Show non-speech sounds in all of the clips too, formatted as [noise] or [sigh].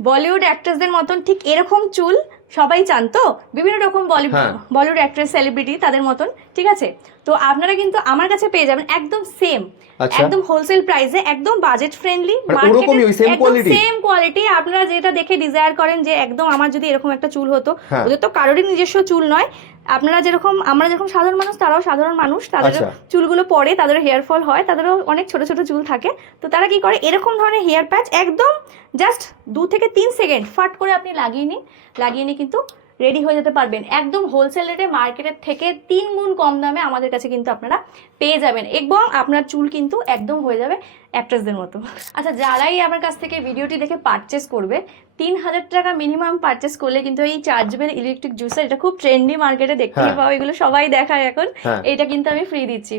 বলিউড অ্যাক্ট্রেসদের মতন ঠিক এরকম চুল সবাই চান তো বিভিন্ন রকম বলিউড হ্যাঁ। বলিউড অ্যাক্ট্রেস সেলিব্রিটি তাদের মতন ঠিক আছে তো আপনারা কিন্তু আমার কাছে পেয়ে যাবেন একদম সেম আচ্ছা। একদম হোলসেল প্রাইসে একদম বাজেট ফ্রেন্ডলি? সেম কোয়ালিটি আপনারা যেটা দেখে ডিজায়ার করেন যে একদম আমার যদি এরকম একটা চুল হতো হ্যাঁ। ওদের তো কারোরই নিজস্ব চুল নয় আপনারা যেরকম আমরা যেরকম সাধারণ মানুষ তারাও সাধারণ মানুষ। তাদের আচ্ছা। চুলগুলো পরে তাদের হেয়ার ফল হয় তাদেরও অনেক ছোট ছোট চুল থাকে। তো তারা কি করে? এরকম ধরনের হেয়ার প্যাচ একদম জাস্ট দু থেকে তিন সেকেন্ড ফাট করে আপনি লাগিয়ে নিন। লাগিয়ে নিয়ে কিন্তু রেডি হয়ে যেতে পারবেন। একদম হোলসেল রেটে মার্কেটের থেকে তিন গুণ কম দামে আমাদের কাছে কিন্তু আপনারা পেয়ে যাবেন। এবং আপনার চুল কিন্তু একদম হয়ে যাবে অ্যাক্ট্রেসদের মতো। আচ্ছা যারাই আমার কাছ থেকে ভিডিওটি দেখে পারচেস করবে তিন হাজার টাকা মিনিমাম পারচেস করলে কিন্তু এই চার্জেবল ইলেকট্রিক জুসার এটা খুব ট্রেন্ডি মার্কেটে দেখতে। পাও এগুলো সবাই দেখায় এখন হ্যাঁ। এটা কিন্তু আমি ফ্রি দিচ্ছি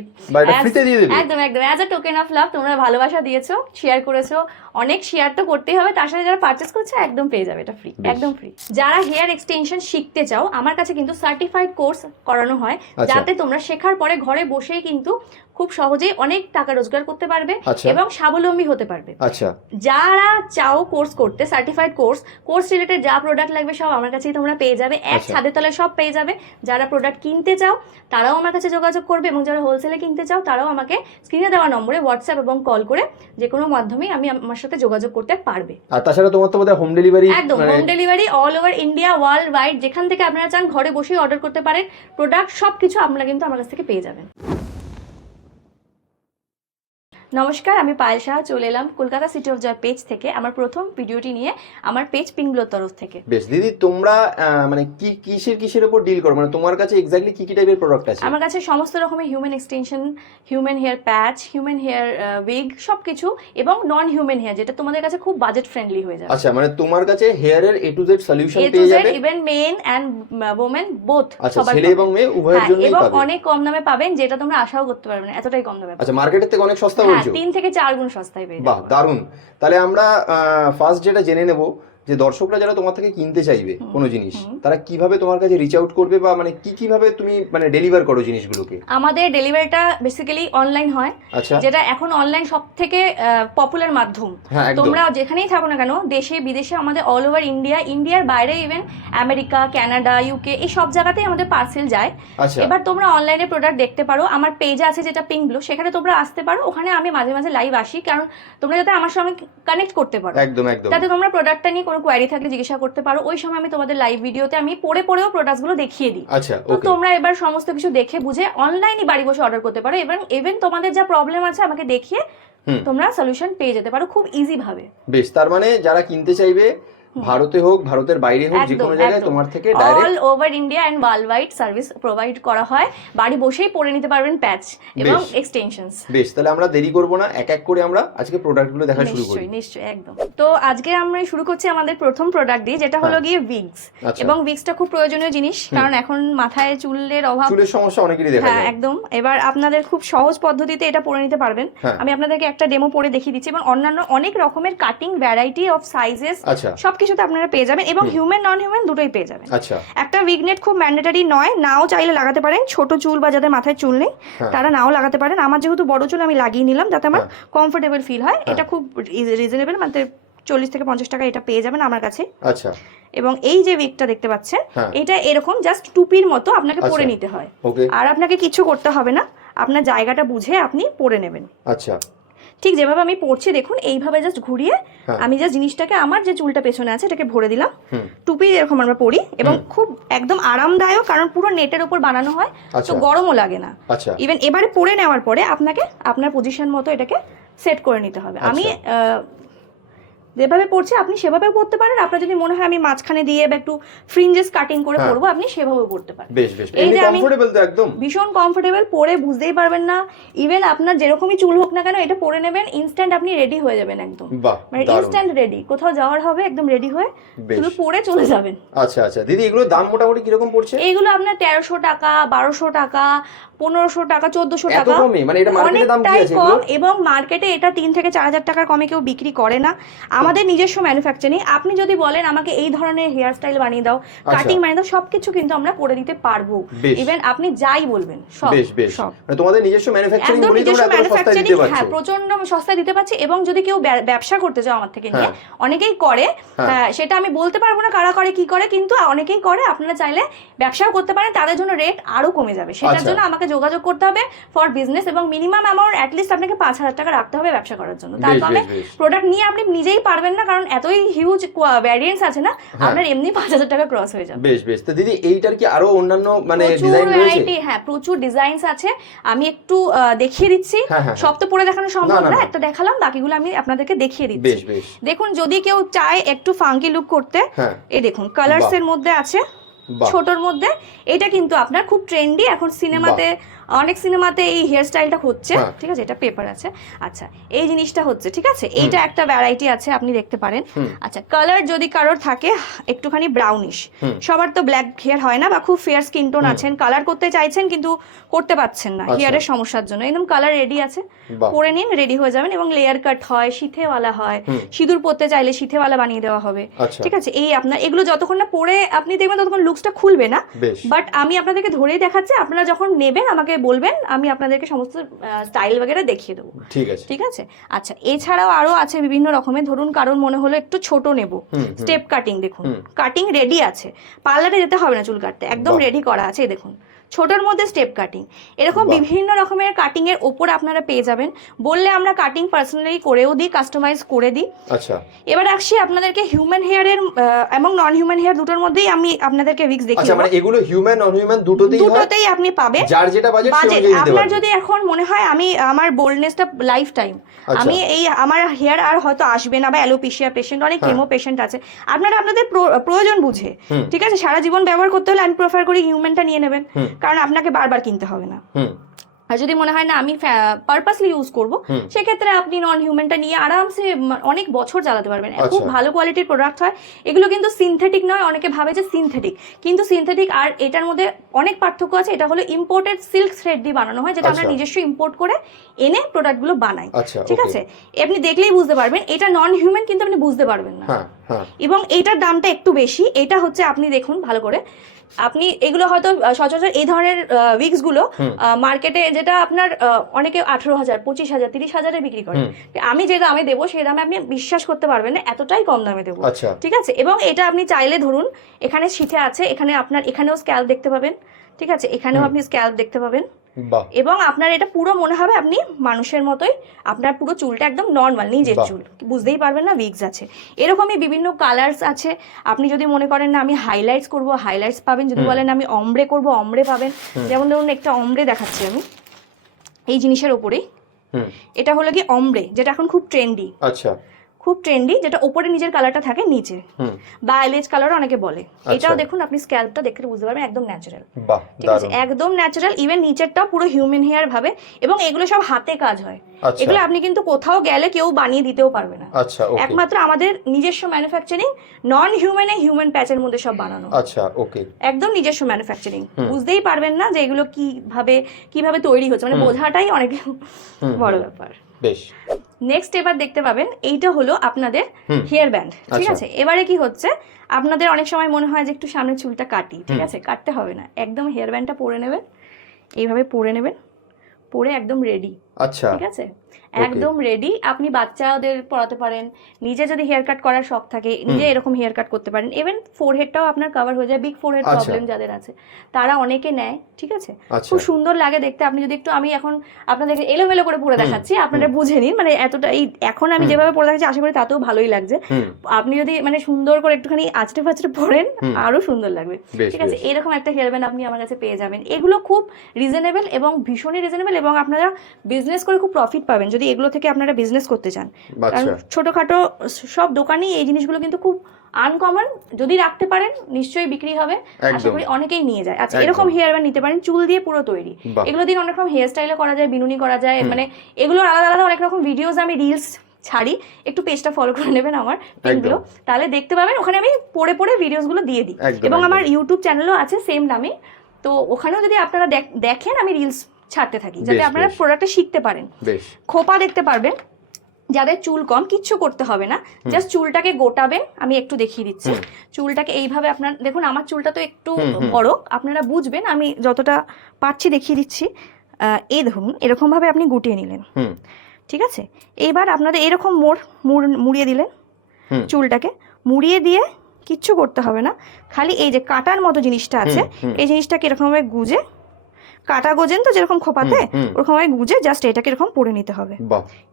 একদম একদম as a token of love তোমরা ভালোবাসা দিয়েছ শেয়ার করেছ অনেক শেয়ার তো করতেই হবে তার সাথে যারা পারচেস করছে একদম পেয়ে যাবে এটা ফ্রি একদম ফ্রি যারা হেয়ার এক্সটেনশন শিখতে চাও আমার কাছে কিন্তু সার্টিফাইড কোর্স করানো হয় আচ্ছা। যাতে তোমরা শেখার পরে ঘরে বসেই কিন্তু খুব সহজেই অনেক টাকা রোজগার করতে পারবে আচ্ছা। এবং স্বাবলম্বী হতে পারবে আচ্ছা যারা চাও কোর্স করতে সার্টিফাইড কোর্স কোর্স রিলেটেড যা প্রোডাক্ট লাগবে সব আমার কাছেই তোমরা পেয়ে যাবে এক আচ্ছা। ছাদের তলায় সব পেয়ে যাবে যারা প্রোডাক্ট কিনতে চাও তারাও আমার কাছে যোগাযোগ করবে এবং যারা হোলসেলে কিনতে চাও তারাও আমাকে স্ক্রিনে দেওয়া নম্বরে হোয়াটসঅ্যাপ এবং কল করে যে কোনো মাধ্যমেই আমি আমার সাথে যোগাযোগ করতে পারবে। আর তাছাড়া তোমার তো বোধহয় হোম ডেলিভারি একদম home delivery all over India worldwide যেখান থেকে আপনারা চান ঘরে বসেই অর্ডার করতে পারেন। প্রোডাক্ট সব কিছু আপনারা কিন্তু আমার কাছ থেকে পেয়ে যাবেন। নমস্কার আমি পায়েল সাহা চলে এলাম Kolkata city of joy page থেকে আমার প্রথম ভিডিওটি নিয়ে আমার পেজ পিংগুলোর তরফ থেকে। বেশ দিদি তোমরা মানে কি কিসের কিসের উপর ডিল করো? মানে তোমার কাছে এক্স্যাক্টলি কি কি টাইপের প্রোডাক্ট আছে? আমার কাছে সমস্ত রকমের human extension human hair patch human hair wig সব কিছু এবং নন হিউম্যান হেয়ার যেটা তোমাদের কাছে খুব বাজেট ফ্রেন্ডলি হয়ে যাবে। আচ্ছা মানে তোমার কাছে হেয়ারের A to Z solution A to পেয়ে জেড যাবে? Even men and women both আচ্ছা ছেলে এবং মেয়ে উভয়ের হ্যাঁ, জন্যই এবং অনেক কম দামে পাবেন যেটা তোমরা আশাও করতে পারবে না এতটাই কম দামে পাবে আচ্ছা মার্কেটের থেকে অনেক সস্তা তিন থেকে চার গুণ সস্তায় পেয়ে বাহ দারুণ তাহলে আমরা ফার্স্ট যেটা জেনে নেব যে দর্শকরা যারা তোমার থেকে কিনতে চাইবে কোনো জিনিস তারা কীভাবে তোমার কাছে রিচ আউট করবে বা মানে কি কীভাবে তুমি মানে ডেলিভার করো জিনিসগুলোকে? আমাদের ডেলিভারিটা বেসিক্যালি অনলাইন হয় আচ্ছা। যেটা এখন অনলাইন সব থেকে পপুলার মাধ্যম। হ্যাঁ তোমরা যেখানেই থাকো না কেন দেশে বিদেশে আমাদের অল ওভার ইন্ডিয়া ইন্ডিয়ার বাইরে ইভেন আমেরিকা কানাডা ইউকে এই সব জায়গাতেই আমাদের পার্সেল যায়। আচ্ছা। এবার তোমরা অনলাইনে প্রোডাক্ট দেখতে পারো। আমার পেজ আছে যেটা পিঙ্ক ব্লু সেখানে তোমরা আসতে পারো। ওখানে আমি মাঝে মাঝে লাইভ আসি কারণ তোমরা যাতে আমার সঙ্গে কানেক্ট করতে পারো। একদম একদম। যাতে তোমরা প্রোডাক্টটা নিয়ে কোনো কোয়ারি থাকলে জিজ্ঞাসা করতে পারো। ওই সময় আমি তোমাদের লাইভ ভিডিওতে আমি পড়ে পড়েও প্রোডাক্টগুলো দেখিয়ে দিই। আচ্ছা তো তোমরা এবার সমস্ত কিছু দেখে বুঝে অনলাইনে বাড়ি বসে অর্ডার করতে পারো এবং ইভেন তোমাদের যা প্রবলেম আছে আমাকে দেখিয়ে তোমরা সলিউশন পেয়ে যেতে পারো খুব ইজি ভাবে। বেশ তার মানে যারা কিনতে চাইবে ভারতে হোক ভারতের বাইরে হোক যে কোনো জায়গায় তোমার থেকে all over India and worldwide service provide করা হয়। বাড়ি বসেই পরে নিতে পারবেন প্যাচ এবং এক্সটেনশনস বেশ তাহলে আমরা দেরি করব না এক এক করে আমরা আজকে প্রোডাক্টগুলো দেখা শুরু করি। নিশ্চয়ই একদম। তো আজকে আমরা শুরু করছি আমাদের প্রথম প্রোডাক্ট দিয়ে যেটা হলো গিয়ে উইগস আচ্ছা। এবং উইগসটা খুব প্রয়োজনীয় জিনিস কারণ এখন মাথায় চুলের অভাব। চুলের সমস্যা অনেকেরই দেখা হ্যাঁ যায়। একদম। এবার আপনাদের খুব সহজ পদ্ধতিতে এটা পরে নিতে পারবেন। হ্যাঁ। আমি আপনাদেরকে একটা ডেমো পরে দেখিয়ে দিচ্ছি এবং অন্যান্য অনেক রকমের কাটিং ভ্যারাইটি অফ সাইজেস আচ্ছা। সবকিছুতে আপনারা পেয়ে যাবেন এবং হিউম্যান নন হিউম্যান দুটোই পেয়ে যাবেন। আচ্ছা। একটা উইগনেট খুব ম্যান্ডেটারি নয় নাও চাইলে লাগাতে পারেন। ছোট চুল বা যাদের মাথায় চুল নেই হ্যাঁ। তারা নাও লাগাতে পারেন। আমার যেহেতু বড় চুল আমি লাগিয়ে নিলাম যাতে আমার হ্যাঁ। কমফোর্টেবল ফিল হয়। এটা খুব রিজনেবল মানে চল্লিশ থেকে পঞ্চাশ টাকা এটা পেয়ে যাবেন আমার কাছে। আচ্ছা। এবং এই যে উইগটা দেখতে পাচ্ছেন হ্যাঁ। এটা এরকম জাস্ট টুপির মতো আপনাকে পরে আচ্ছা। নিতে হয়। আর আপনাকে কিছু করতে হবে না। আপনার জায়গাটা বুঝে আপনি পরে নেবেন। আচ্ছা। ঠিক যেভাবে আমি পড়ছি দেখুন এইভাবে জাস্ট ঘুরিয়ে হ্যাঁ। আমি যা জিনিসটাকে আমার যে চুলটা পেছনে আছে এটাকে ভরে দিলাম। টুপি এরকম আমরা পরি এবং খুব একদম আরামদায়ক কারণ পুরো নেটের উপর বানানো হয় তো আচ্ছা। গরমও লাগে না। আচ্ছা। ইভেন এবারে পরে নেওয়ার পরে আপনাকে আপনার পজিশন মতো এটাকে সেট করে নিতে হবে। আমি আহ, যেভাবে পড়ছি আপনি সেভাবে পড়তে পারেন। আপনার যদি মনে হয় আমি মাঝখানে দিয়ে বা একটু ফ্রিঞ্জেস কাটিং করে হ্যাঁ। পরবো আপনি সেভাবেও পড়তে পারেন। বেশ বেশ। এই যে আমি- কমফোর্টেবল তো একদম। ভীষণ কমফোর্টেবল পরে বুঝতেই পারবেন না। ইভেন আপনার যেরকমই চুল হোক না কেন এটা পরে নেবেন ইনস্ট্যান্ট আপনি রেডি হয়ে যাবেন একদম। বাহ মানে ইনস্ট্যান্ট রেডি কোথাও যাওয়ার হবে একদম রেডি হয়ে শুধু পরে চলে যাবেন। আচ্ছা আচ্ছা। দিদি এগুলোর দাম মোটামুটি কীরকম পড়ছে? এইগুলো আপনার তেরোশো টাকা বারোশো টাকা পনেরোশো টাকা চোদ্দশো টাকা। মানে এটা মার্কেটে দাম কি অনেকটাই আছে কম। এবং মার্কেটে এটা তিন থেকে চার হাজার টাকার কমে কেউ বিক্রি করে না। আমাদের নিজস্ব ম্যানুফ্যাকচারিং আপনি যদি বলেন আমাকে এই ধরনের হেয়ার স্টাইল বানিয়ে দাও কাটিং বানিয়ে দাও সবকিছু কিন্তু আমরা করে দিতে পারব। ইভেন আপনি যাই বলবেন সব বেশ বেশ। মানে তোমাদের নিজস্ব ম্যানুফ্যাকচারিং বলেই তোমরা এত সস্তায় দিতে হ্যাঁ প্রচণ্ড সস্তায় দিতে পারছি। এবং যদি কেউ ব্যবসা করতে চাও আমার থেকে নিয়ে অনেকেই করে হ্যাঁ। হ্যাঁ, সেটা আমি বলতে পারব না কারা করে কি করে কিন্তু অনেকেই করে। আপনারা চাইলে ব্যবসাও করতে পারেন তাদের জন্য রেট আরও কমে যাবে। সেটার আচ্ছা। জন্য আমাকে যোগাযোগ করতে হবে ফর বিজনেস এবং মিনিমাম অ্যামাউন্ট অ্যাটলিস্ট আপনাকে পাঁচ হাজার টাকা রাখতে হবে ব্যবসা করার জন্য। তার বেশ, মানে। প্রোডাক্ট নিয়ে আপনি নিজেই পারবেন না কারণ এতই হিউজ ভ্যারিয়েন্স আছে না হ্যাঁ। আপনার এমনি পাঁচ হাজার টাকা ক্রস হয়ে যাবে। বেশ বেশ। তো দিদি এইটার কি আরও অন্যান্য মানে ডিজাইন রয়েছে? হ্যাঁ প্রচুর ডিজাইনস আছে। আমি একটু দেখিয়ে দিচ্ছি। হ্যাঁ, হ্যাঁ, সব তো পরে দেখানো সম্ভব না। একটা দেখালাম বাকিগুলো আমি আপনাদেরকে দেখিয়ে দিচ্ছি। বেশ বেশ। দেখুন যদি কেউ চায় একটু ফাঙ্কি লুক করতে এই দেখুন কালার্স এর মধ্যে আছে ছোটর মধ্যে এটা কিন্তু আপনার খুব ট্রেন্ডি এখন সিনেমাতে অনেক সিনেমাতে এই হেয়ার স্টাইলটা হচ্ছে। হ্যাঁ। ঠিক আছে? এটা পেপার আছে। আচ্ছা এই জিনিসটা হচ্ছে ঠিক আছে? এইটা একটা ভ্যারাইটি আছে আপনি দেখতে পারেন। আচ্ছা কালার যদি কারোর থাকে একটুখানি ব্রাউনিশ সবার তো ব্ল্যাক হেয়ার হয় না বা খুব ফেয়ার স্কিন টোন আছেন কালার করতে চাইছেন কিন্তু করতে পারছেন না। আচ্ছা। হেয়ারের সমস্যার জন্য। একদম কালার রেডি আছে। করে নিন রেডি হয়ে যাবেন এবং লেয়ার কাট হয় সিথেওয়ালা হয়। সিঁদুর পরতে চাইলে সিথেওয়ালা বানিয়ে দেওয়া হবে। আচ্ছা। ঠিক আছে? এই আপনার এগুলো যতক্ষণ না পরে আপনি দেখবেন ততক্ষণ লুকসটা খুলবে না। বাট আমি আপনাদেরকে ধরেই দেখাচ্ছি আপনারা যখন নেবেন আমাকে বলবেন আমি আপনাদেরকে সমস্ত স্টাইল বাগেরা দেখিয়ে দেবো। ঠিক আছে। ঠিক আছে? আচ্ছা এছাড়াও আরও আছে বিভিন্ন রকমের। ধরুন কারণ মনে হলো একটু ছোট নেব। স্টেপ কাটিং দেখুন। কাটিং রেডি আছে। পার্লারে যেতে হবে না চুল কাটতে। একদম রেডি করা আছে দেখুন। ছোটর মধ্যে স্টেপ কাটিং এরকম বিভিন্ন রকমের কাটিং এর ওপর আপনারা পেয়ে যাবেন। বললে আমরা কাটিং পার্সোনালি করেও দিই কাস্টমাইজ করে দিই। আচ্ছা। এবার আসছি আপনাদেরকে হিউম্যান হেয়ারের এবং নন হিউম্যান হেয়ার দুটোর মধ্যেই আমি আপনাদেরকে উইক্স আচ্ছা মানে এগুলো হিউম্যান নন হিউম্যান দুটোতেই হয়? দুটোতেই আপনি পাবেন। যার যেটা বাজেট আপনার যদি এখন মনে হয় আমি আমার বোল্ডনেসটা লাইফ টাইম। আমি এই আমার হেয়ার আর হয়তো আসবে না বা অ্যালোপেশিয়া পেশেন্ট অনেক হ্যাঁ। কেমো পেশেন্ট আছে। আপনারা আপনাদের প্রয়োজন বুঝে। ঠিক আছে? সারা জীবন ব্যবহার করতে হলে আমি প্রেফার করি হিউম্যানটা নিয়ে নেবেন। কারণ আপনাকে বারবার কিনতে হবে না। আর যদি মনে হয় না আমি পারপাসলি ইউজ করব। সেক্ষেত্রে আপনি নন হিউম্যানটা নিয়ে আরামসে অনেক বছর চালাতে পারবেন। আচ্ছা। খুব ভালো কোয়ালিটির প্রোডাক্ট হয়। এগুলো কিন্তু সিনথেটিক নয় অনেকে ভাবে যে সিনথেটিক কিন্তু সিনথেটিক আর এটার মধ্যে অনেক পার্থক্য আছে। এটা হলো ইম্পোর্টেড সিল্ক থ্রেড দিয়ে বানানো হয় যেটা আমরা আচ্ছা। নিজস্ব ইম্পোর্ট করে এনে প্রোডাক্টগুলো বানাই। আচ্ছা ঠিক আছে? আপনি দেখলেই বুঝতে পারবেন এটা নন হিউম্যান কিন্তু আপনি বুঝতে পারবেন না। হ্যাঁ হ্যাঁ। এবং এইটার দামটা একটু বেশি। এটা হচ্ছে আপনি দেখুন ভালো করে আপনি এগুলো হয়তো সচরাচর এই ধরনের উইক্সগুলো। মার্কেটে যেটা আপনার অনেকে আঠেরো হাজার পঁচিশ হাজার তিরিশ হাজারে বিক্রি করে। আমি যে দামে দেবো সেই দামে আপনি বিশ্বাস করতে পারবেন না এতটাই কম দামে দেবো। আচ্ছা। ঠিক আছে? এবং এটা আপনি চাইলে ধরুন এখানে শিখে আছে এখানে আপনার এখানেও স্ক্যাল দেখতে পাবেন। ঠিক আছে? এখানেও আপনি স্ক্যাল দেখতে পাবেন। এবং আপনার এটা পুরো মনে হবে আপনি মানুষের মতোই আপনার পুরো চুলটা একদম নর্মাল নিজের চুল। বুঝতেই পারবেন না উইগস আছে। এরকমই বিভিন্ন কালার্স আছে। আপনি যদি মনে করেন না আমি হাইলাইটস করব হাইলাইটস পাবেন। যদি বলেন আমি অমব্রে করব অমব্রে পাবেন। যেমন ধরুন একটা অমব্রে দেখাচ্ছি আমি। এই জিনিসের ওপরেই। এটা হলো কি অমব্রে যেটা এখন খুব ট্রেন্ডি আচ্ছা। খুব ট্রেন্ডি যেটা ওপরে নিজের কালারটা থাকে নিচে। বা আইলেজ কালার অনেকে বলে। আচ্ছা। এটাও দেখুন আপনি স্ক্যাল্পটা দেখে বুঝতে পারবেন একদম ন্যাচারাল ঠিক আছে? একদম ন্যাচারাল ইভেন নিচেরটা পুরো হিউম্যান হেয়ার ভাবে এবং এগুলো সব হাতে কাজ হয়। আচ্ছা। এগুলো আপনি কিন্তু কোথাও গেলে কেউ বানিয়ে দিতেও পারবে না। আচ্ছা একমাত্র আমাদের নিজস্ব ম্যানুফ্যাকচারিং নন হিউম্যানে হিউম্যান প্যাচের মধ্যে সব বানানো। আচ্ছা ওকে একদম নিজস্ব ম্যানুফ্যাকচারিং বুঝতেই পারবেন না যে এগুলো কীভাবে কীভাবে তৈরি হচ্ছে। মানে বোঝাটাই অনেক বড় ব্যাপার। বেশ। নেক্সট এবার দেখতে পাবেন এইটা হলো আপনাদের হেয়ার ব্যান্ড ঠিক আচ্ছা। আছে? এবারে কি হচ্ছে আপনাদের অনেক সময় মনে হয় যে একটু সামনে চুলটা কাটি ঠিক আছে? কাটতে হবে না একদম হেয়ার ব্যান্ডটা পরে নেবেন এইভাবে পরে নেবেন পরে একদম রেডি আচ্ছা। ঠিক আছে? একদম রেডি আপনি বাচ্চাদের পড়াতে পারেন। নিজে যদি হেয়ার কাট করার শখ থাকে নিজে এরকম হেয়ার কাট করতে পারেন। ইভেন ফোরহেডটাও আপনার কভার হয়ে যায়। Big forehead. প্রবলেম যাদের আছে তারা অনেকে নেয় ঠিক আছে? আচ্ছা। খুব সুন্দর লাগে দেখতে। আপনি যদি একটু আমি এখন আপনাদেরকে এলোমেলো করে পরে দেখাচ্ছি। আপনারা বুঝে নিন। মানে এতটা এই এখন আমি যেভাবে পরে দেখাচ্ছি আশা করি তাতেও ভালোই লাগছে। আপনি যদি মানে সুন্দর করে একটুখানি আঁচড়ে ফাচড়ে পরেন। আরও সুন্দর লাগবে। ঠিক আছে? এরকম একটা হেয়ার ব্যান্ড আপনি আমার কাছে পেয়ে যাবেন। এগুলো খুব রিজনেবল এবং ভীষণই রিজনেবল এবং আপনারা বিজনেস করে খুব প্রফিট পাবেন যদি এগুলো থেকে আপনারা বিজনেস করতে চান। কারণ আচ্ছা। ছোটখাটো সব দোকানেই এই জিনিসগুলো কিন্তু খুব আনকমন যদি রাখতে পারেন নিশ্চয়ই বিক্রি হবে। আশা করি অনেকেই নিয়ে যায়। আচ্ছা এরকম হেয়ার ব্যান্ড নিতে পারেন চুল দিয়ে পুরো তৈরি। এগুলো দিন অনেক রকম হেয়ার স্টাইলে করা যায় বিনুনি করা যায় মানে এগুলোর আলাদা আলাদা অনেক রকম ভিডিওস আমি রিলস ছাড়ি। একটু পেজটা ফলো করে নেবেন আমার পেজগুলো তাহলে দেখতে পাবেন ওখানে আমি পড়ে পড়ে ভিডিওসগুলো দিয়ে দিই। এবং আমার ইউটিউব চ্যানেলও আছে সেম নামে। তো ওখানেও যদি আপনারা দেখ- দেখেন আমি রিলস ছাড়তে থাকি যাতে আপনারা। প্রোডাক্টটা শিখতে পারেন। খোপা দেখতে পারবেন যাদের চুল কম কিচ্ছু করতে হবে না জাস্ট চুলটাকে গোটাবেন আমি একটু দেখিয়ে দিচ্ছি। চুলটাকে এইভাবে আপনার দেখুন আমার চুলটা তো একটু। বড় আপনারা বুঝবেন আমি যতটা পারছি দেখিয়ে দিচ্ছি। এই দেখুন এরকমভাবে আপনি গুটিয়ে নিলেন। ঠিক আছে? এইবার আপনাদের এরকম মোড় মুড়- মুড়িয়ে দিলেন চুলটাকে। মুড়িয়ে দিয়ে কিচ্ছু করতে হবে না খালি এই যে কাটার মতো জিনিসটা আছে এই জিনিসটাকে এরকমভাবে গুজে কাটা গোজেন তো যেরকম খোপাতে ওরকম ভাবে গুজে জাস্ট এটাকে এরকম পরে নিতে হবে।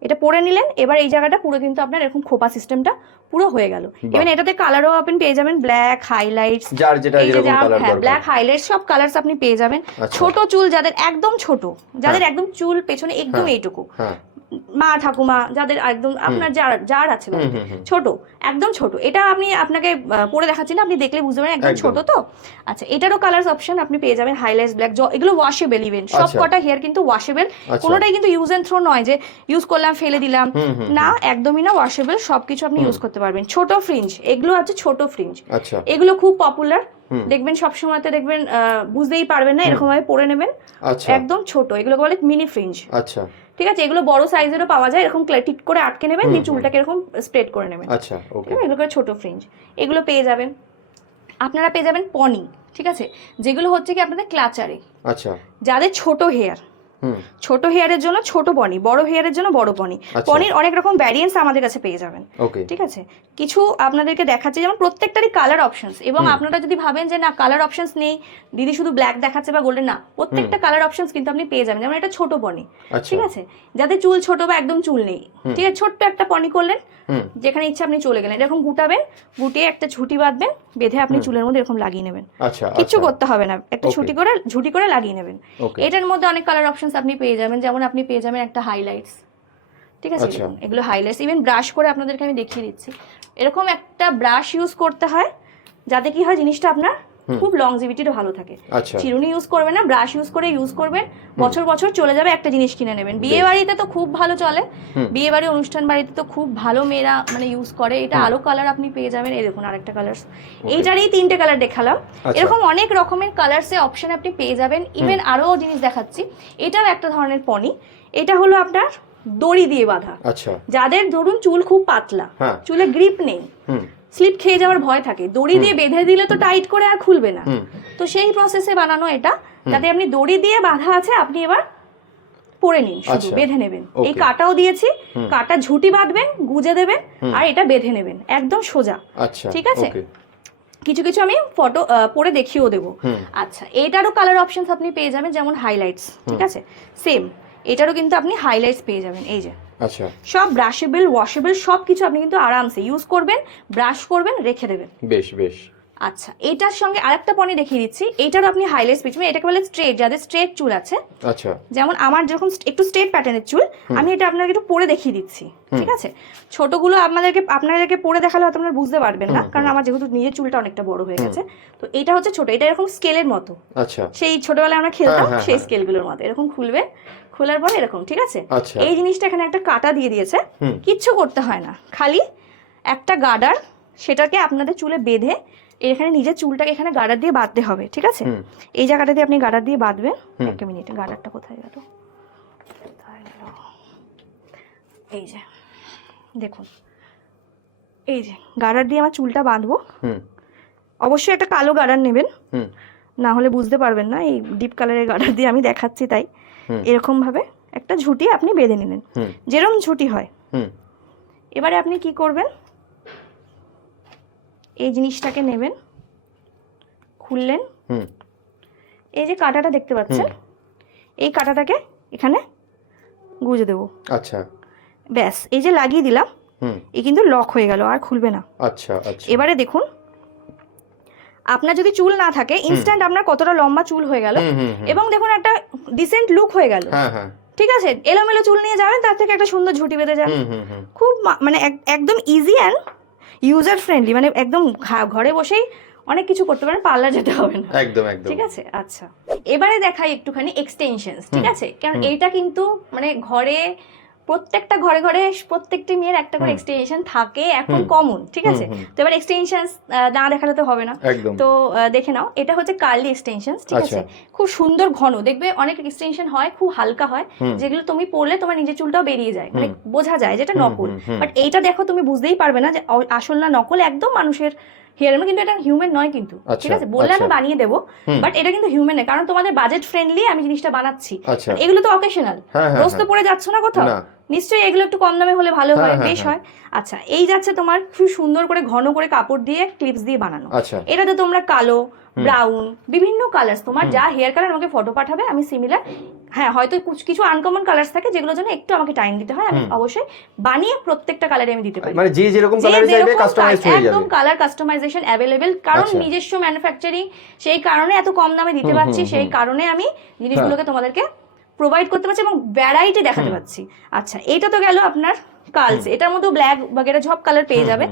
এটা পরে নিলেন এবার এই জায়গাটা পুরো কিন্তু আপনার এরকম খোপা সিস্টেমটা পুরো হয়ে গেল। ইভেন এটাতে কালারও আপনি পেয়ে যাবেন ব্ল্যাক হাইলাইট যার যেটা এই যে যেরকম কালার হ্যাঁ দরকার। ব্ল্যাক হাইলাইট সব কালারস আপনি পেয়ে যাবেন। আচ্ছা। ছোট চুল যাদের একদম ছোট যাদের একদম চুল পেছনে একদম হ্যাঁ। এইটুকু। হ্যাঁ। মা ঠাকুমা যাদের একদম আপনার যার যার আছে ছোট একদম ছোট। এটা আমি আপনাকে পরে দেখাচ্ছি না আপনি দেখলে বুঝতে পারেন একদম। ছোট তো। আচ্ছা এটারও কালার অপশন আপনি পেয়ে যাবেন হাইলাইটস ব্ল্যাক এগুলো ওয়াশেবল ইভেন সব আচ্ছা। কটা হেয়ার কিন্তু ওয়াশেবল আচ্ছা। কোনোটাই কিন্তু ইউজ এন্ড থ্রো নয় যে ইউজ করলাম ফেলে দিলাম। না একদমই না ওয়াশেবল সবকিছু আপনি ইউজ করতে পারবেন। ছোট ফ্রিঞ্জ এগুলো আছে ছোট ফ্রিঞ্জ আচ্ছা। এগুলো খুব পপুলার দেখবেন সব সময়তে দেখবেন আহ, বুঝতেই পারবেন না এরকম ভাবে পরে নেবেন। একদম ছোট এগুলোকে বলে মিনি ফ্রিঞ্জ আচ্ছা। ঠিক আছে? এগুলো বড় সাইজেরও পাওয়া যায়। এরকম ক্লেটিক ঠিক করে আটকে নেবেন দিয়ে চুলটাকে এরকম স্প্রেড করে নেবেন। আচ্ছা ওকে ঠিক আছে? এগুলো করে ছোট ফ্রিঞ্জ এগুলো পেয়ে যাবেন। আপনারা পেয়ে যাবেন পনি ঠিক আছে? যেগুলো হচ্ছে কি আপনাদের ক্লাচারে। আচ্ছা। যাদের ছোট হেয়ার ছোট হেয়ারের জন্য ছোট পনি বড় হেয়ারের জন্য বড় পনি আচ্ছা। পনির অনেক রকম ভ্যারিয়েন্স আমাদের কাছে পেয়ে যাবেন। ঠিক আছে? কিছু আপনাদেরকে দেখাচ্ছে যেমন প্রত্যেকটারই কালার অপশনস এবং আপনারা যদি ভাবেন যে না কালার অপশনস নেই দিদি শুধু ব্ল্যাক দেখাচ্ছে বা গোল্ডেন না প্রত্যেকটা কালার অপশনস কিন্তু আপনি পেয়ে যাবেন। যেমন এটা ছোট পনি আচ্ছা। ঠিক আছে? যাদের চুল ছোট বা একদম চুল নেই। ঠিক আছে? ছোট্ট একটা পনি করলেন যেখানে ইচ্ছা আপনি চলে গেলেন। এরকম গুটাবেন গুটিয়ে একটা ঝুটি বাঁধবেন বেঁধে আপনি চুলের মধ্যে এরকম লাগিয়ে নেবেন। আচ্ছা আচ্ছা। করতে হবে না। একটা. ছুটি করে ঝুটি করে লাগিয়ে নেবেন। এটার মধ্যে অনেক কালার অপশনস আপনি পেয়ে যাবেন। যেমন আপনি পেয়ে যাবেন একটা হাইলাইটস ঠিক আছে? আচ্ছা। এগুলো হাইলাইটস ইভেন ব্রাশ করে আপনাদেরকে আমি দেখিয়ে দিচ্ছি। এরকম একটা ব্রাশ ইউজ করতে হয় যাতে কি হয় জিনিসটা আপনার খুব লংজিভিটিটা ভালো থাকে। আচ্ছা। চিরুনি ইউজ করবেন না ব্রাশ ইউজ করে ইউজ করবেন বছর বছর চলে যাবে একটা জিনিস কিনে নেবেন। বিয়ে বাড়িতে তো খুব ভালো চলে। বিয়ে বাড়ি অনুষ্ঠান বাড়িতে তো খুব ভালো মেয়েরা মানে ইউজ করে। এটা আলো কালার আপনি পেয়ে যাবেন। এই দেখুন আরেকটা কালার এইটারই তিনটে কালার দেখালাম। আচ্ছা। এরকম অনেক রকমের কালারসে অপশন আপনি পেয়ে যাবেন। ইভেন আরও জিনিস দেখাচ্ছি। এটাও একটা ধরনের পনি এটা হলো আপনার দড়ি দিয়ে বাঁধা। আচ্ছা। যাদের ধরুন চুল খুব পাতলা হ্যাঁ। চুলে গ্রিপ নেই স্লিপ খেয়ে যাওয়ার ভয় থাকে। দড়ি দিয়ে বেঁধে দিলে তো টাইট করে আর খুলবে না। তো সেই প্রসেসে বানানো এটা। যাতে আপনি দড়ি দিয়ে বাঁধা আছে আপনি এবার পরে নিন শুধু আচ্ছা। বেঁধে নেবেন। এই কাটাও দিয়েছি। কাটা ঝুটি বাঁধবেন গুজে দেবেন আর এটা বেঁধে নেবেন। একদম সোজা। আচ্ছা ঠিক আছে? কিছু কিছু আমি ফটো পরে দেখিয়েও দেবো। আচ্ছা এটারও কালার অপশনস আপনি পেয়ে যাবেন যেমন হাইলাইটস ঠিক আছে? সেম এটারও কিন্তু আপনি হাইলাইটস পেয়ে যাবেন। এই যে আচ্ছা। সব ব্রাশেবল ওয়াশেবল সব কিছু আপনি কিন্তু আরামসে ইউজ করবেন ব্রাশ করবেন রেখে দেবেন। বেশ বেশ। আচ্ছা এটার সঙ্গে আরেকটা পনি দেখিয়ে দিচ্ছি। এটারও আপনি হাইলাইটস পেয়েছেন এটাকে বলে স্ট্রেট যাদের স্ট্রেট চুল আছে। আচ্ছা। যেমন আমার যখন একটু স্ট্রেট প্যাটার্নের চুল আমি এটা আপনাকে একটু পরে দেখিয়ে দিচ্ছি ঠিক আছে? ছোটগুলো আপনাদেরকে আপনাদেরকে পরে দেখালে হয়তো আপনারা বুঝতে পারবেন না কারণ আমার যেহেতু নিজের চুলটা অনেকটা বড় হয়ে গেছে তো এটা হচ্ছে ছোট এটা এরকম স্কেলের মতো। আচ্ছা। সেই ছোটবেলায় আমরা খেলতাম হ্যাঁ, হ্যাঁ, সেই হ্যাঁ। স্কেলগুলোর মতো এরকম খুলবে খোলার পরে এরকম ঠিক আছে? আচ্ছা। এই জিনিসটা এখানে একটা কাটা দিয়ে দিয়েছে। কিচ্ছু করতে হয় না। খালি একটা গার্ডার সেটাকে আপনাদের চুলে বেঁধে এখানে নিজের চুলটাকে এখানে গার্ডার দিয়ে বাঁধতে হবে ঠিক আছে? এই জায়গাটা দিয়ে আপনি গার্ডার দিয়ে বাঁধবেন। একটা মিনিট গার্ডারটা কোথায় গেল? এই যে দেখুন। এই যে গার্ডার দিয়ে আমার চুলটা বাঁধবো। হুম। অবশ্যই একটা কালো গার্ডার নেবেন। হুম। না হলে বুঝতে পারবেন না এই ডিপ কালারের গার্ডার দিয়ে আমি দেখাচ্ছি তাই। হুম। এরকম ভাবে একটা ঝুটি আপনি বেঁধে নিলেন। যেরকম ঝুটি হয়। এবারে আপনি কি করবেন? এই জিনিসটাকে নেবেন খুললেন। হুম। এই যে কাঁটাটা দেখতে পাচ্ছেন এই কাঁটাটাকে এখানে গুঁজে দেবো। আচ্ছা। ব্যাস এই যে লাগিয়ে দিলাম এই কিন্তু লক হয়ে গেল আর খুলবে না। আচ্ছা আচ্ছা। এবারে দেখুন আপনার যদি চুল না থাকে ইনস্ট্যান্ট আপনার কতটা লম্বা চুল হয়ে গেল। এবং দেখুন একটা ডিসেন্ট লুক হয়ে গেল। হ্যাঁ হ্যাঁ। ঠিক আছে? এলোমেলো চুল নিয়ে যাবেন তার থেকে একটা সুন্দর ঝুটি বেঁধে হুম খুব মানে এক- একদম ইজি অ্যান্ড ইউজার ফ্রেন্ডলি মানে একদম ঘরে বসেই অনেক কিছু করতে পারেন পার্লার যেতে হবে না। একদম একদম। ঠিক আছে? আচ্ছা। এবারে দেখাই একটুখানি এক্সটেনশনস ঠিক আছে? কারণ এইটা কিন্তু মানে ঘরে প্রত্যেকটা ঘরে ঘরে প্রত্যেকটি মেয়ের একটা করে এক্সটেনশন থাকে এখন কমন ঠিক আছে। তো এবার এক্সটেনশন না দেখালে তো হবে না। তো দেখে নাও এটা হচ্ছে কার্লি এক্সটেনশন ঠিক আচ্ছা। আছে? খুব সুন্দর ঘন দেখবে অনেক এক্সটেনশন হয় খুব হালকা হয় যেগুলো তুমি পরলে তোমার নিজের চুলটাও বেরিয়ে যায় মানে বোঝা যায় যেটা নকল। বাট এইটা দেখো তুমি বুঝতেই পারবে না যে আসল না নকল একদম মানুষের হেয়ার কিন্তু এটা হিউম্যান নয় কিন্তু আচ্ছা, ঠিক আছে বললে আমি আচ্ছা। বানিয়ে দেবো বাট এটা কিন্তু হিউম্যান কারণ তোমাদের বাজেট ফ্রেন্ডলি আমি জিনিসটা বানাচ্ছি। আচ্ছা। এগুলো তো অকেশনাল রোজ তো পরে যাচ্ছ না কোথাও? নিশ্চয়ই এগুলো একটু কম দামে হলে ভালো হ্যাঁ, হয় হ্যাঁ, বেশ হ্যাঁ। হয়। আচ্ছা এই যাচ্ছে তোমার খুব সুন্দর করে ঘন করে কাপড় দিয়ে ক্লিপস দিয়ে বানানো। আচ্ছা। এটাতে তোমরা কালো। ব্রাউন বিভিন্ন কালার তোমার যা হেয়ার কালার আমাকে ফটো পাঠাবে আমি সিমিলার হ্যাঁ হয়তো কুছ- কিছু আনকমন কালার্স থাকে যেগুলোর জন্য একটু আমাকে টাইম দিতে হয় আমি অবশ্যই বানিয়ে প্রত্যেকটা কালারে আমি দিতে পারি। মানে যে যেরকম কালার চাইবে কাস্টমাইজ হয়ে যাবে। একদম কালার কাস্টমাইজেশন অ্যাভেলেবেল কারণ আচ্ছা। নিজস্ব ম্যানুফ্যাকচারিং সেই কারণে এত কম দামে দিতে পারছি সেই কারণে আমি জিনিসগুলোকে তোমাদেরকে প্রোভাইড করতে পারছি এবং ভ্যারাইটি দেখাতে। পারছি আচ্ছা এটা তো গেল আপনার কালস এটার মধ্যে ব্ল্যাক বাগেরা সব কালার পেয়ে যাবে।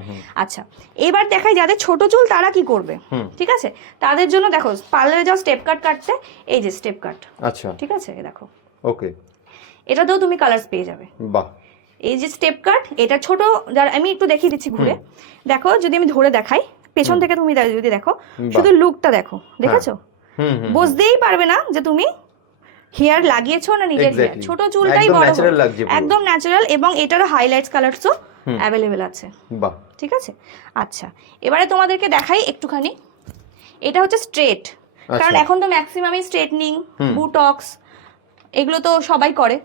আচ্ছা এবার দেখাই যাদের ছোট চুল তারা কি করবে ঠিক আছে? তাদের জন্য দেখো পার্লারে যাও স্টেপ কাট কাটতে এই যে স্টেপ কাট আচ্ছা। ঠিক আছে? দেখো। ওকে এটাতেও তুমি কালার্স পেয়ে যাবে। বাহ। এই যে স্টেপ কাট এটা ছোট যার আমি একটু দেখিয়ে দিচ্ছি ঘুরে। দেখো যদি আমি ধরে দেখাই পেছন থেকে তুমি যদি দেখো শুধু লুকটা দেখো দেখেছ? হুম হুম। বুঝতেই পারবে না যে তুমি হেয়ার লাগিয়েছো না নিজের হেয়ার? ছোট চুলটাই একদম বড়। একদম ন্যাচারাল এবং এটার হাইলাইটস কালারসও। অ্যাভেলেবেল আছে। বাহ। ঠিক আছে? আচ্ছা এবারে তোমাদেরকে দেখাই একটুখানি। এটা হচ্ছে স্ট্রেট কারণ আচ্ছা। এখন তো ম্যাক্সিমামই স্ট্রেটনিং। বুটক্স এগুলো তো সবাই করে।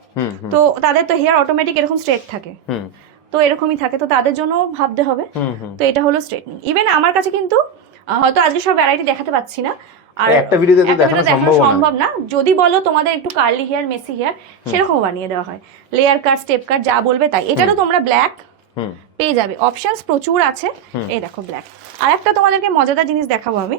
তো তাদের তো হেয়ার অটোমেটিক এরকম স্ট্রেট থাকে। তো এরকমই থাকে। তো তাদের জন্য ভাবতে হবে। তো এটা হলো স্ট্রেটনিং ইভেন আমার কাছে কিন্তু হয়তো আজকে সব ভ্যারাইটি দেখাতে পাচ্ছি না। আর একটা ভিডিওতে তো দেখানো সম্ভব না। যদি বলো তোমাদের একটু কার্লি হেয়ার মেসি হেয়ার সেরকম বানিয়ে দেওয়া হয়। লেয়ার কাট স্টেপ কাট যা বলবে তাই। এটারও তোমরা ব্ল্যাক পেয়ে যাবে। অপশনস প্রচুর আছে। এই দেখো ব্ল্যাক আর একটা তোমাদেরকে মজাদার জিনিস দেখাবো আমি।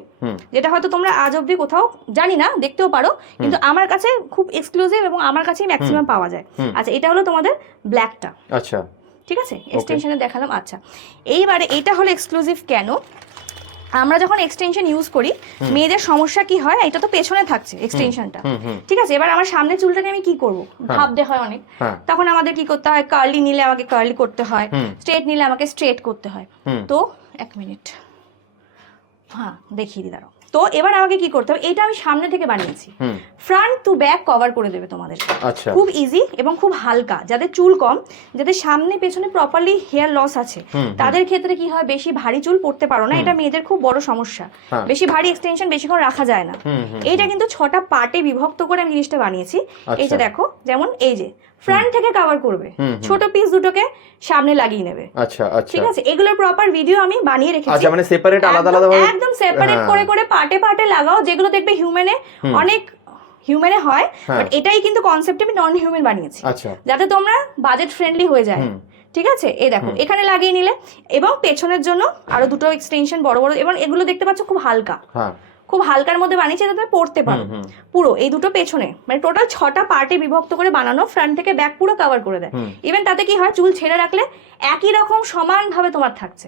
যেটা হয়তো তোমরা আজ অবধি কোথাও জানি না দেখতেও পারো। কিন্তু আমার কাছে খুব এক্সক্লুসিভ এবং আমার কাছেই ম্যাক্সিমাম পাওয়া যায়। আচ্ছা এটা হলো তোমাদের ব্ল্যাকটা আচ্ছা। ঠিক আছে? এক্সটেনশনে দেখালাম। আচ্ছা। এইবারে এটা হলো এক্সক্লুসিভ কেন? আমরা যখন এক্সটেনশন ইউজ করি মেয়েদের সমস্যা কি হয় এটা তো পেছনে থাকছে এক্সটেনশনটা ঠিক আছে? এবার আমার সামনে চুলটাকে আমি কি করব? ভাবতে হয় অনেক। হ্যাঁ। তখন আমাদের কি করতে হয়? কার্লি নিলে আমাকে কার্লি করতে হয়। স্ট্রেট নিলে আমাকে স্ট্রেট করতে হয়। তো এক মিনিট হ্যাঁ দেখিয়ে দিই দাঁড়াও। তো এবার আমাকে কি করতে হবে? এটা আমি সামনে থেকে বানিয়েছি। ফ্রন্ট টু ব্যাক কভার করে দেবে তোমাদের। আচ্ছা। খুব ইজি এবং খুব হালকা। যাদের চুল কম যাদের সামনে পেছনে প্রপারলি হেয়ার লস আছে। তাদের ক্ষেত্রে কি হয়? বেশি ভারী চুল পড়তে পারো না। এটা মেয়েদের খুব বড় সমস্যা। হ্যাঁ। বেশি ভারী এক্সটেনশন বেশিক্ষণ রাখা যায় না। এইটা কিন্তু ছটা পার্টে বিভক্ত করে আমি জিনিসটা বানিয়েছি। এই যে আচ্ছা। দেখো যেমন এই যে ফ্রন্ট থেকে কভার করবে। ছোট পিস দুটোকে সামনে লাগিয়ে নেবে। আচ্ছা আচ্ছা। ঠিক আছে? এগুলোর প্রপার ভিডিও আমি বানিয়ে রেখেছি। আচ্ছা মানে সেপারেট আলাদা আলাদা ভাবে একদম সেপারেট হ্যাঁ। করে করে পার্টে পার্টে লাগাও যেগুলো দেখবে হিউম্যানে অনেক হিউম্যানে হয় হ্যাঁ। বাট এটাই কিন্তু কনসেপ্ট আমি নন হিউম্যান বানিয়েছি। আচ্ছা। যাতে তোমরা বাজেট ফ্রেন্ডলি হয়ে যায়। ঠিক আছে? এই দেখো এখানে লাগিয়ে নিলে এবং পেছনের জন্য আরও দুটো এক্সটেনশন বড় বড় এবং এগুলো দেখতে পাচ্ছ খুব হালকা। হ্যাঁ। খুব হালকার মধ্যে বানিয়েছে যাতে তুমি পড়তে পারো। পুরো এই দুটো পেছনে। মানে টোটাল ছটা পার্টে বিভক্ত করে বানানো ফ্রন্ট থেকে ব্যাক পুরো কভার করে দেয়। ইভেন তাতে কি হয় চুল ছেড়ে রাখলে একই রকম সমানভাবে তোমার থাকছে।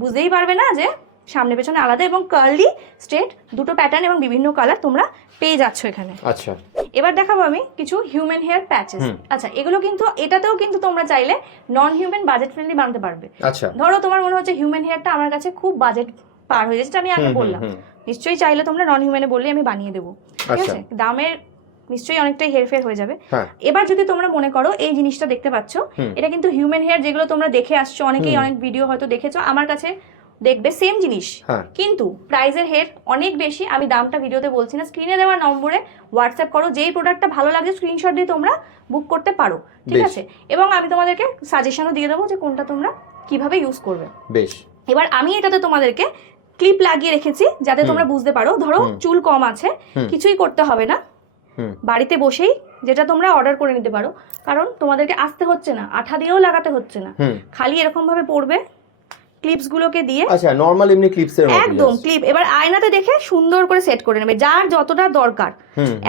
বুঝতেই পারবে না যে সামনে পেছনে আলাদা এবং কার্লি স্ট্রেট দুটো প্যাটার্ন এবং বিভিন্ন কালার তোমরা পেয়ে যাচ্ছ এখানে। আচ্ছা। এবার দেখাবো আমি কিছু হিউম্যান হেয়ার প্যাচেস আচ্ছা এগুলো কিন্তু এটাতেও কিন্তু তোমরা চাইলে নন হিউম্যান বাজেট ফ্রেন্ডলি বানাতে পারবে। আচ্ছা। ধরো তোমার মনে হচ্ছে হিউম্যান হেয়ারটা আমার কাছে খুব বাজেট পার হয়ে যাচ্ছে যেটা আমি আগে বললাম। নিশ্চয়ই চাইলে তোমরা নন হিউম্যানে বললে আমি বানিয়ে দেবো। ঠিক আচ্ছা। আছে? দামের নিশ্চয়ই অনেকটাই হেরফের হয়ে যাবে। হ্যাঁ। এবার যদি তোমরা মনে করো এই জিনিসটা দেখতে পাচ্ছ এটা কিন্তু হিউম্যান হেয়ার যেগুলো তোমরা দেখে আসছো অনেকেই অনেক ভিডিও হয়তো দেখেছ আমার কাছে দেখবে সেম জিনিস। হ্যাঁ। কিন্তু প্রাইজের হেড অনেক বেশি আমি দামটা ভিডিওতে বলছি না স্ক্রিনে দেওয়া নম্বরে হোয়াটসঅ্যাপ করো যেই প্রোডাক্টটা ভালো লাগছে স্ক্রিনশট দিয়ে তোমরা বুক করতে পারো। ঠিক আছে? এবং আমি তোমাদেরকে সাজেশনও দিয়ে দেবো যে কোনটা তোমরা কীভাবে ইউজ করবে। বেশ। এবার আমি এটাতে তোমাদেরকে ক্লিপ লাগিয়ে রেখেছি যাতে তোমরা বুঝতে পারো। ধরো চুল কম আছে কিছুই করতে হবে না। বাড়িতে বসেই যেটা তোমরা অর্ডার করে নিতে পারো। কারণ তোমাদেরকে আসতে হচ্ছে না আঠা দিয়েও লাগাতে হচ্ছে না। খালি এরকম ভাবে পড়বে ক্লিপস গুলোকে দিয়ে আচ্ছা নর্মাল এমনি ক্লিপসের মতো একদম ক্লিপ এবার আয়নাতে দেখে সুন্দর করে সেট করে নেবে যার যতটা দরকার।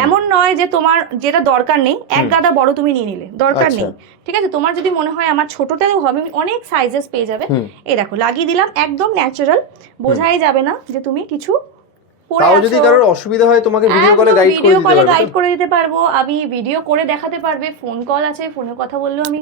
এমন নয় যে তোমার যেটা দরকার নেই এক গাদা বড় তুমি নিয়ে নিলে দরকার আচ্ছা। নেই। ঠিক আছে? তোমার যদি মনে হয় আমার ছোটটাও হবে অনেক সাইজেস পেয়ে যাবে। এই দেখো লাগিয়ে দিলাম একদম ন্যাচারাল বোঝাই যাবে না যে তুমি কিছু তাও যদি কারোর অসুবিধা হয় তোমাকে ভিডিও কলে গাইড করে দিতে পারব। আমি ভিডিও করে দেখাতে পারবে ফোন কল আছে ফোনে কথা বললেও আমি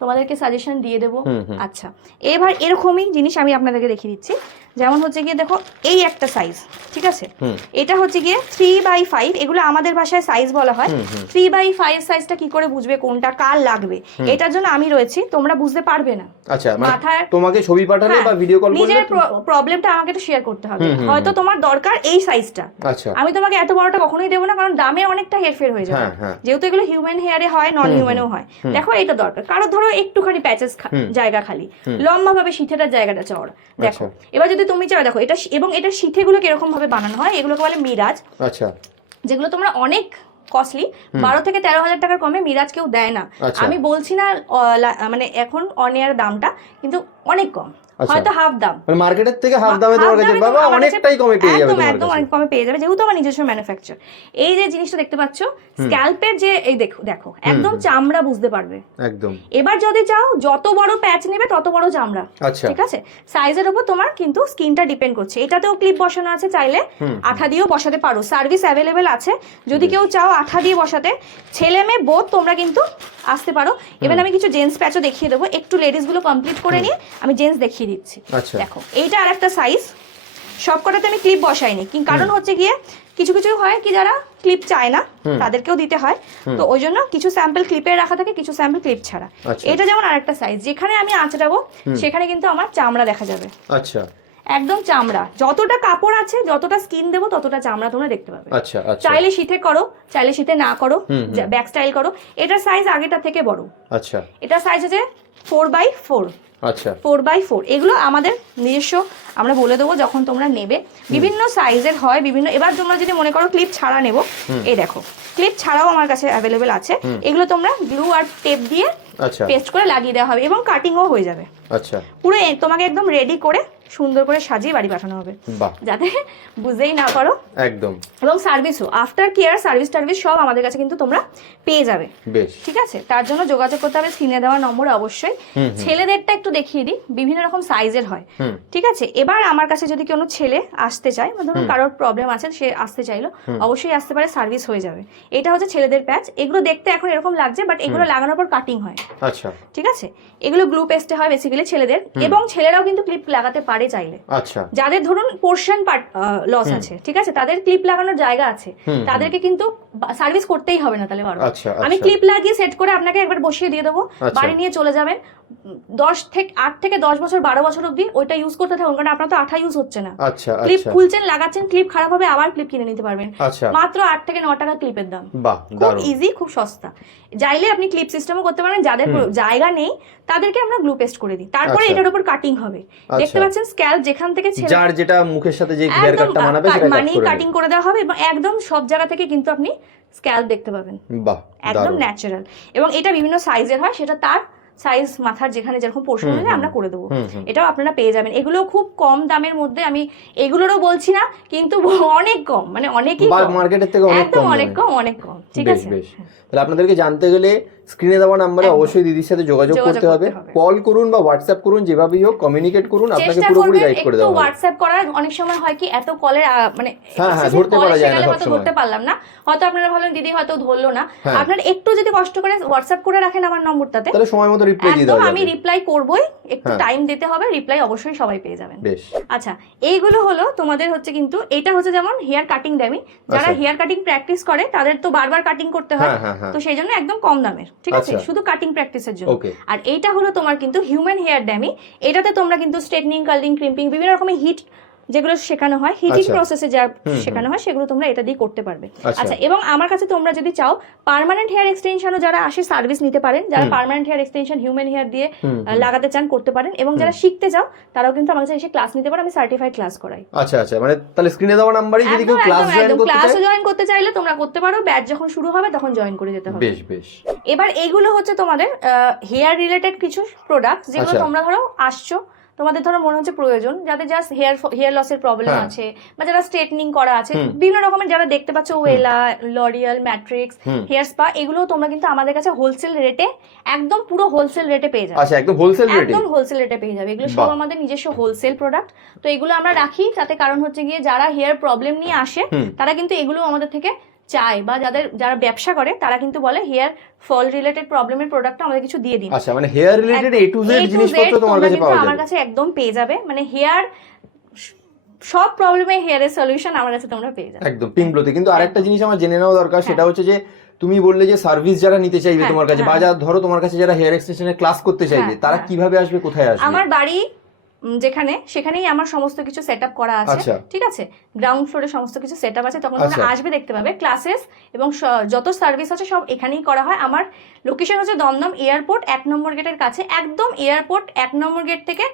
তোমাদেরকে সাজেশন দিয়ে দেবো। আচ্ছা এবার এরকমই জিনিস আমি আপনাদেরকে দেখিয়ে দিচ্ছি যেমন হচ্ছে গিয়ে দেখো এই একটা সাইজ ঠিক আছে? এটা হচ্ছে গিয়ে থ্রি বাই ফাইভ এগুলো আমাদের ভাষায় সাইজ বলা হয়। থ্রি বাই ফাইভ সাইজটা কি করে বুঝবে কোনটা কার লাগবে? এটার জন্য আমি রয়েছি তোমরা বুঝতে পারবে না। আচ্ছা মানে মাথায়- তোমাকে ছবি পাঠালে হ্যাঁ, বা ভিডিও কল নিজের প্রবলেমটা আমাকে একটু শেয়ার করতে হবে। হয়তো তোমার দরকার এই সাইজটা আচ্ছা। আমি তোমাকে এত বড়টা কখনোই দেবো না কারণ দামে অনেকটা হেরফের হয়ে যাবে। হ্যাঁ, হ্যাঁ। যেহেতু এগুলো হিউম্যান হেয়ারে হয় নন হিউম্যানও হয়। দেখো এটা দরকার। কারও ধরো একটুখানি প্যাচেস জায়গা খালি। লম্বা ভাবে শীতেটার জায়গাটা চওড়া দেখো। আচ্ছা। এবার যদি তুমি চাও দেখো এটা এবং এটা শীতেগুলো কীরকম ভাবে বানানো হয়? এগুলোকে বলে মিরাজ। আচ্ছা। যেগুলো তোমরা অনেক কস্টলি বারো থেকে তেরো হাজার টাকার কমে মিরাজ কেউ দেয় না। আচ্ছা। আমি বলছি না মানে এখন অনেয়ার দামটা কিন্তু অনেক কম। হয়তো হাফ দাম। মানে মার্কেটের থেকে হাফ দামে তোমার কাছে কাছে অনেকটাই কমে পেয়ে যাবে একদম একদম অনেক কমে পেয়ে যাবে যেহেতু আমার নিজস্ব ম্যানুফ্যাকচার এই যে জিনিসটা দেখতে পাচ্ছ স্ক্যাল্পের যে এই দেখো দেখো একদম চামড়া বুঝতে পারবে। একদম। এবার যদি চাও যত বড় প্যাচ নেবে তত বড় চামড়া আচ্ছা। ঠিক আছে? সাইজের উপর তোমার কিন্তু স্কিনটা ডিপেন্ড করছে। এটাতেও ক্লিপ বসানো আছে চাইলে আঠা দিয়েও বসাতে পারো। সার্ভিস অ্যাভেলেবেল আছে। যদি কেউ চাও আঠা দিয়ে বসাতে ছেলে মেয়ে বোধ তোমরা কিন্তু আসতে পারো। এবার আমি কিছু জেন্টস প্যাচও দেখিয়ে দেবো। একটু লেডিসগুলো কমপ্লিট করে নিয়ে আমি জেন্টস দেখিয়ে দিচ্ছি। আচ্ছা। দেখো এইটা আর একটা সাইজ সব কটাতে আমি ক্লিপ বসাইনি। কি কারণ হচ্ছে গিয়ে কিছু কিছু হয় কি যারা ক্লিপ চায় না তাদেরকেও দিতে হয়। তো ওই জন্য কিছু স্যাম্পল ক্লিপে রাখা থাকে কিছু স্যাম্পল ক্লিপ ছাড়া। আচ্ছা। এটা যেমন আরেকটা সাইজ যেখানে আমি আঁচড়াবো সেখানে কিন্তু আমার চামড়া দেখা যাবে। আচ্ছা। একদম চামড়া। যতটা কাপড় আছে যতটা স্কিন দেবো ততটা চামড়া তোমরা দেখতে পাবে। আচ্ছা চাইলে শীতে করো চাইলে শীতে না করো ব্যাক স্টাইল করো। এটার সাইজ আগেটা থেকে বড়। আচ্ছা। এটা সাইজ হচ্ছে ফোর বাই ফোর আচ্ছা। ফোর বাই ফোর এগুলো আমাদের নিজস্ব আমরা বলে দেবো যখন তোমরা নেবে। বিভিন্ন সাইজের হয় বিভিন্ন এবার তোমরা যদি মনে করো ক্লিপ ছাড়া নেব এই দেখো। ক্লিপ ছাড়াও আমার কাছে অ্যাভেলেবেল আছে। এগুলো তোমরা গ্লু আর টেপ দিয়ে আচ্ছা। পেস্ট করে লাগিয়ে দেওয়া হবে এবং কাটিংও হয়ে যাবে। আচ্ছা। পুরো তোমাকে একদম রেডি করে সুন্দর করে সাজিয়ে বাড়ি পাঠানো হবে। যাতে বুঝতেই না পারো। একদম। এবং সার্ভিসও আফটার কেয়ার সার্ভিস টার্ভিস সব আমাদের কাছে কিন্তু তোমরা পেয়ে যাবে। বেশ। ঠিক আছে? তার জন্য যোগাযোগ করতে হবে স্ক্রিনে দেওয়া নম্বরে অবশ্যই। ছেলেদেরটা একটু দেখিয়ে দিই বিভিন্ন রকম সাইজের হয়। ঠিক আছে? এবার আমার কাছে যদি কোনো ছেলে আসতে চায় ধরুন কারোর প্রবলেম আছে সে আসতে চাইলো অবশ্যই আসতে পারে সার্ভিস হয়ে যাবে। এটা হচ্ছে ছেলেদের প্যাচ এগুলো দেখতে এখন এরকম লাগছে বাট এগুলো লাগানোর পর কাটিং হয়। আচ্ছা। ঠিক আছে? এগুলো গ্লু পেস্টে হয় বেসিক্যালি ছেলেদের। এবং ছেলেরাও কিন্তু ক্লিপ লাগাতে পারে চাইলে। আচ্ছা। যাদের ধরুন পোর্শন পার্ট লস আছে ঠিক আছে? তাদের ক্লিপ লাগানোর জায়গা আছে। তাদেরকে কিন্তু সার্ভিস করতেই হবে না তাহলে আচ্ছা আমি আচ্ছা। ক্লিপ লাগিয়ে সেট করে আপনাকে একবার বসিয়ে দিয়ে দেবো। আচ্ছা। বাড়ি নিয়ে চলে যাবেন। দশ থেকে আট থেকে দশ বছর বারো বছর অব্দি ওইটা ইউজ করতে থাকুন কারণ আপনার তো আঠা ইউজ হচ্ছে না। আচ্ছা ক্লিপ আচ্ছা। খুলছেন লাগাচ্ছেন ক্লিপ খারাপ হবে আবার ক্লিপ কিনে নিতে পারবেন। আচ্ছা। মাত্র আট থেকে ন টাকা ক্লিপের দাম। খুব ইজি খুব সস্তা। চাইলে আপনি ক্লিপ সিস্টেমও করতে পারেন যাদের জায়গা নেই তাদেরকে আমরা গ্লু পেস্ট করে দিই। তারপরে আচ্ছা। এটার উপর কাটিং হবে। দেখতে পাচ্ছেন স্ক্যাল্প যেখান থেকে ছেলে যার যেটা মুখের সাথে যে হেয়ার কাটটা মানাবে সেটা কাট মানি করে কাটিং করে দেওয়া হবে এবং একদম সব জায়গা থেকে কিন্তু আপনি স্ক্যাল্প দেখতে পাবেন। বাহ একদম ন্যাচারাল এবং এটা বিভিন্ন সাইজের হয় সেটা তার সাইজ মাথার যেখানে যেরকম পোর্শন হলে আমরা করে দেবো। এটাও আপনারা পেয়ে যাবেন। এগুলো খুব কম দামের মধ্যে আমি এগুলোরও বলছি না কিন্তু [laughs] অনেক কম মানে অনেকই মার্কেটের থেকে অনেক কম অনেক কম অনেক কম। ঠিক আছে? তাহলে আপনাদেরকে জানতে গেলে স্ক্রিনে দেওয়া নাম্বারে অবশ্যই দিদির সাথে যোগাযোগ করতে হবে। কল করুন বা হোয়াটসঅ্যাপ করুন যেভাবেই হোক কমিউনিকেট করুন আপনাকে পুরোপুরি গাইড করে দেওয়া হবে। হোয়াটসঅ্যাপ করার। অনেক সময় হয় কি এত কলের মানে হ্যাঁ, হ্যাঁ, ধরতে পারা যায় না হয়তো সবসময়। ধরতে পারলাম না। হয়তো আপনারা ভাবলেন দিদি হয়তো ধরলো না। হ্যাঁ। আপনারা একটু যদি কষ্ট করে হোয়াটসঅ্যাপ করে রাখেন আমার নম্বরটাতে তাহলে সময় মতো রিপ্লাই দিয়ে দেওয়া আমি রিপ্লাই করবই। একটু হ্যাঁ। টাইম দিতে হবে রিপ্লাই অবশ্যই সবাই পেয়ে যাবেন। বেশ। আচ্ছা এইগুলো হলো তোমাদের হচ্ছে কিন্তু এটা হচ্ছে যেমন হেয়ার কাটিং দামি যারা। হেয়ার কাটিং প্র্যাকটিস করে তাদের তো বারবার কাটিং করতে হয়। হ্যাঁ হ্যাঁ হ্যাঁ। তো সেই জন্য একদম কম দামের। ঠিক আছে? আচ্ছা। শুধু কাটিং প্র্যাকটিসের জন্য। আর এইটা হলো তোমার কিন্তু হিউম্যান হেয়ার ড্যামি এটাতে তোমরা কিন্তু স্ট্রেটনিং কার্লিং ক্রিম্পিং বিভিন্ন রকমের হিট যেগুলো শেখানো হয় হিটিং আচ্ছা। প্রসেসে যা শেখানো হয় সেগুলো তোমরা এটা দিয়ে করতে পারবে। আচ্ছা। আচ্ছা এবং আমার কাছে তোমরা যদি চাও পার্মানেন্ট হেয়ার এক্সটেনশনও যারা আসে সার্ভিস নিতে পারেন যারা। Permanent hair extension human hair দিয়ে লাগাতে চান করতে পারেন। এবং যারা শিখতে চাও তারাও কিন্তু আমার কাছে এসে ক্লাস নিতে পারো আমি সার্টিফাইড ক্লাস করাই। আচ্ছা আচ্ছা মানে তাহলে স্ক্রিনে দেওয়া নাম্বারে যদি কেউ ক্লাস জয়েন করতে ক্লাসও চায়। জয়েন করতে চাইলে তোমরা করতে পারো ব্যাচ যখন শুরু হবে তখন জয়েন করে যেতে হবে। বেশ বেশ। এবার এইগুলো হচ্ছে তোমাদের হেয়ার রিলেটেড কিছু প্রোডাক্ট যেগুলো আচ্ছা। তোমরা ধরো আসছো তোমাদের ধরো মনে হচ্ছে প্রয়োজন যাদের জাস্ট হেয়ার হেয়ার লসের প্রবলেম। আছে বা যারা স্ট্রেটনিং করা আছে বিভিন্ন রকমের যারা দেখতে পাচ্ছ Wella L'Oreal Matrix hair spa এগুলো তোমরা কিন্তু আমাদের কাছে হোলসেল রেটে একদম পুরো হোলসেল রেটে পেয়ে যাবে। আচ্ছা একদম হোলসেল রেটে একদম হোলসেল রেটে পেয়ে যাবে। এগুলো সব আমাদের নিজস্ব হোলসেল প্রোডাক্ট তো এগুলো আমরা রাখি তাতে কারণ হচ্ছে গিয়ে যারা হেয়ার প্রবলেম নিয়ে আসে তারা কিন্তু এগুলো আমাদের থেকে চায় বা যাদের যারা ব্যবসা করে তারা কিন্তু বলে হেয়ার ফল রিলেটেড প্রবলেমের প্রোডাক্টটা আমাদের কিছু দিয়ে দিন। আচ্ছা মানে hair related A to Z জিনিসপত্র তোমার কাছে পাওয়া আমার কাছে একদম পেয়ে যাবে। মানে হেয়ার সব প্রবলেমের হেয়ারের সলিউশন আমার কাছে তোমরা পেয়ে যাবে। একদম পিঙ্কলোতে কিন্তু আরেকটা জিনিস আমার জেনে নেওয়া দরকার হ্যাঁ। সেটা হচ্ছে যে তুমি বললে যে সার্ভিস যারা নিতে চাইবে হ্যাঁ, তোমার কাছে বা হ্যাঁ। যা ধরো তোমার কাছে যারা হেয়ার এক্সটেনশনের ক্লাস করতে চাইবে হ্যাঁ, তারা হ্যাঁ। কীভাবে আসবে কোথায় আসবে? আমার বাড়ি যেখানে সেখানেই আমার সমস্ত কিছু সেট আপ করা আছে আচ্ছা। ঠিক আছে? গ্রাউন্ড ফ্লোরে সমস্ত কিছু সেট আপ আছে তখন তোমরা আচ্ছা। আসবে দেখতে পাবে। ক্লাসেস এবং যত সার্ভিস আছে সব এখানেই করা হয়। আমার লোকেশন হচ্ছে দমদম এয়ারপোর্ট এক নম্বর গেটের কাছে। একদম এয়ারপোর্ট এক নম্বর গেট থেকে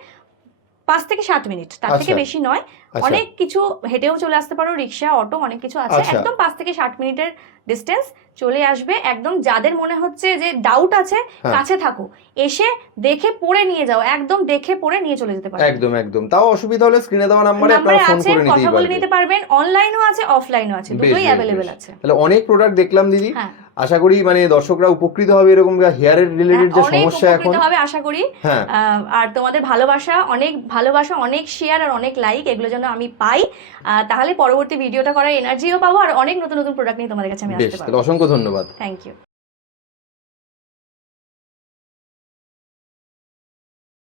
পাঁচ থেকে সাত মিনিট তার থেকে আচ্ছা। বেশি নয়। আচ্ছা। অনেক কিছু হেঁটেও চলে আসতে পারো রিক্সা অটো অনেক কিছু আছে। আচ্ছা। একদম পাঁচ থেকে ষাট মিনিটের ডিস্টেন্স চলে আসবে। একদম যাদের মনে হচ্ছে যে ডাউট আছে হ্যাঁ। কাছে থাকো। এসে দেখে পড়ে নিয়ে যাও। একদম দেখে পড়ে নিয়ে চলে যেতে পারো। একদম একদম। তাও অসুবিধা হলে স্ক্রিনে দেওয়া নাম্বারে আপনারা ফোন করে কথা বলে নিতে পারবেন। অনলাইনও আছে অফলাইনও আছে। দুটোই অ্যাভেলেবেল আছে। তাহলে অনেক প্রোডাক্ট দেখলাম দিদি। হ্যাঁ। আশা করি মানে দর্শকরা উপকৃত হবে এরকম হেয়ারের রিলেটেড যে হ্যাঁ, সমস্যা এখন। হবে আশা করি। হ্যাঁ। আর তোমাদের ভালোবাসা অনেক ভালোবাসা অনেক শেয়ার আর অনেক লাইক এগুলো যেন আমি পাই। তাহলে পরবর্তী ভিডিওটা করার এনার্জিও পাবো আর অনেক নতুন নতুন প্রোডাক্ট নিয়ে তোমাদের কাছে আমি আসতে পারব। অসংখ্য ধন্যবাদ। Thank you